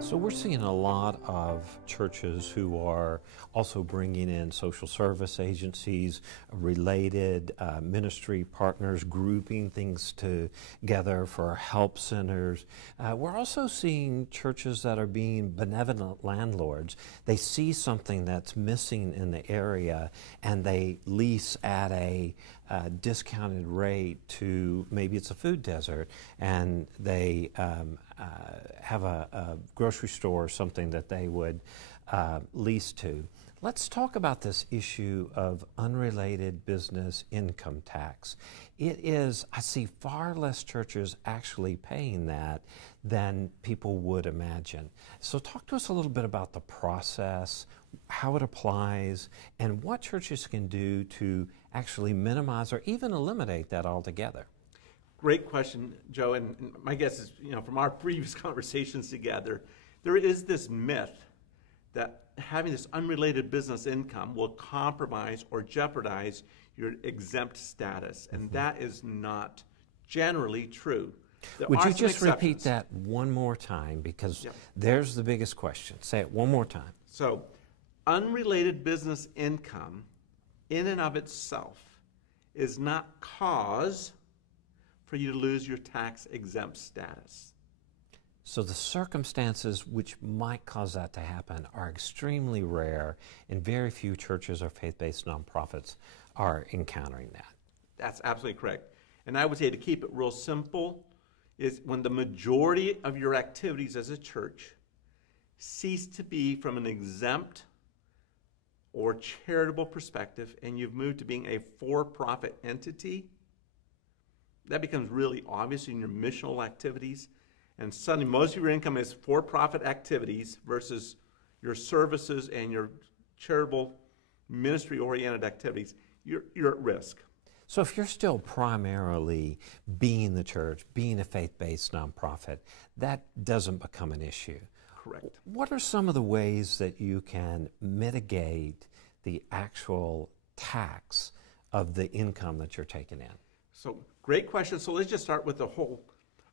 So we're seeing a lot of churches who are also bringing in social service agencies, related ministry partners, grouping things together for help centers. We're also seeing churches that are being benevolent landlords. They see something that's missing in the area and they lease at a discounted rate to, maybe it's a food desert, and they have a grocery store or something that they would lease to. Let's talk about this issue of unrelated business income tax. It is, I see far less churches actually paying that than people would imagine. So talk to us a little bit about the process, how it applies, and what churches can do to actually minimize or even eliminate that altogether. Great question, Joe, and my guess is, from our previous conversations together, there is this myth that having this unrelated business income will compromise or jeopardize your exempt status, and that is not generally true. Would you just repeat that one more time, because there's the biggest question. Say it one more time. So, unrelated business income in and of itself is not cause for you to lose your tax exempt status. So the circumstances which might cause that to happen are extremely rare, and very few churches or faith-based nonprofits are encountering that. That's absolutely correct. And I would say, to keep it real simple, is when the majority of your activities as a church cease to be from an exempt or charitable perspective, and you've moved to being a for-profit entity, that becomes really obvious in your missional activities. And suddenly most of your income is for-profit activities versus your services and your charitable ministry-oriented activities. You're at risk. So if you're still primarily being the church, being a faith-based nonprofit, that doesn't become an issue. Correct. What are some of the ways that you can mitigate the actual tax of the income that you're taking in? So great question. So let's just start with the whole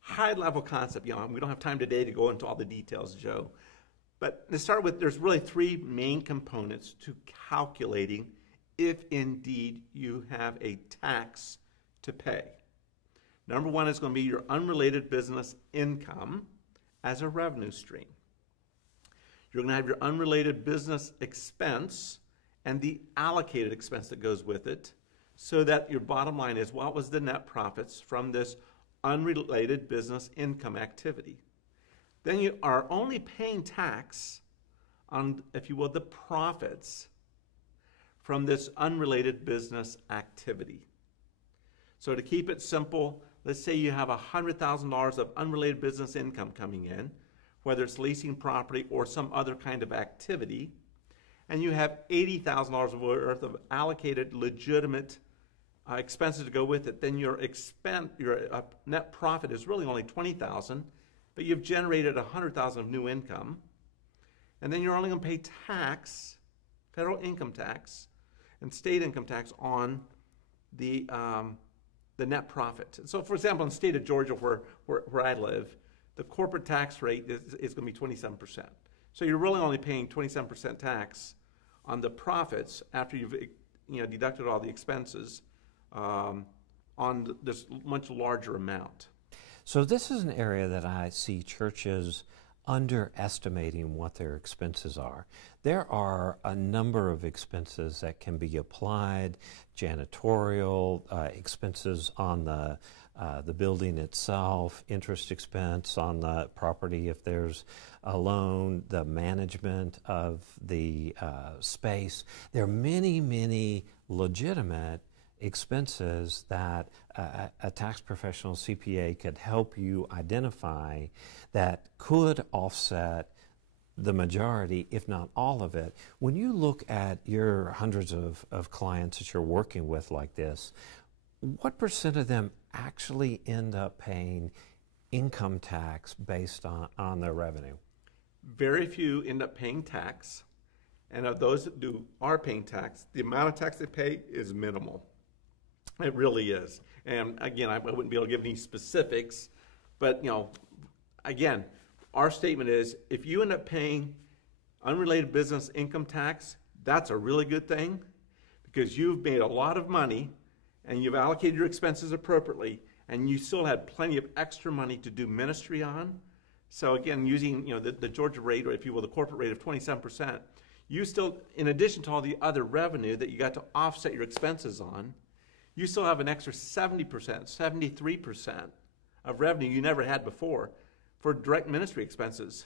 high-level concept. We don't have time today to go into all the details, Joe. But to start with, there's really three main components to calculating if indeed you have a tax to pay. Number one is going to be your unrelated business income as a revenue stream. You're going to have your unrelated business expense and the allocated expense that goes with it, so that your bottom line is, what was the net profits from this unrelated business income activity? Then you are only paying tax on, if you will, the profits from this unrelated business activity. So to keep it simple, let's say you have $100,000 of unrelated business income coming in, whether it's leasing property or some other kind of activity, and you have $80,000 worth of allocated legitimate expenses to go with it, then your net profit is really only $20,000, but you've generated $100,000 of new income, and then you're only going to pay tax, federal income tax, and state income tax on the net profit. So, for example, in the state of Georgia, where I live, the corporate tax rate is going to be 27%. So you're really only paying 27% tax on the profits after you've deducted all the expenses on this much larger amount. So this is an area that I see churches underestimating what their expenses are. There are a number of expenses that can be applied: janitorial expenses on the building itself, interest expense on the property if there's a loan, the management of the space. There are many, many legitimate expenses that a tax professional, CPA, could help you identify that could offset the majority, if not all of it. When you look at your hundreds of clients that you're working with like this, what percent of them actually end up paying income tax based on their revenue? Very few end up paying tax, and of those that are paying tax, the amount of tax they pay is minimal. It really is. And again, I wouldn't be able to give any specifics, but again, our statement is, if you end up paying unrelated business income tax, that's a really good thing because you've made a lot of money and you've allocated your expenses appropriately and you still had plenty of extra money to do ministry on. So again, using the Georgia rate, or if you will, the corporate rate of 27%, you still, in addition to all the other revenue that you got to offset your expenses on, you still have an extra 70%, 73% of revenue you never had before for direct ministry expenses.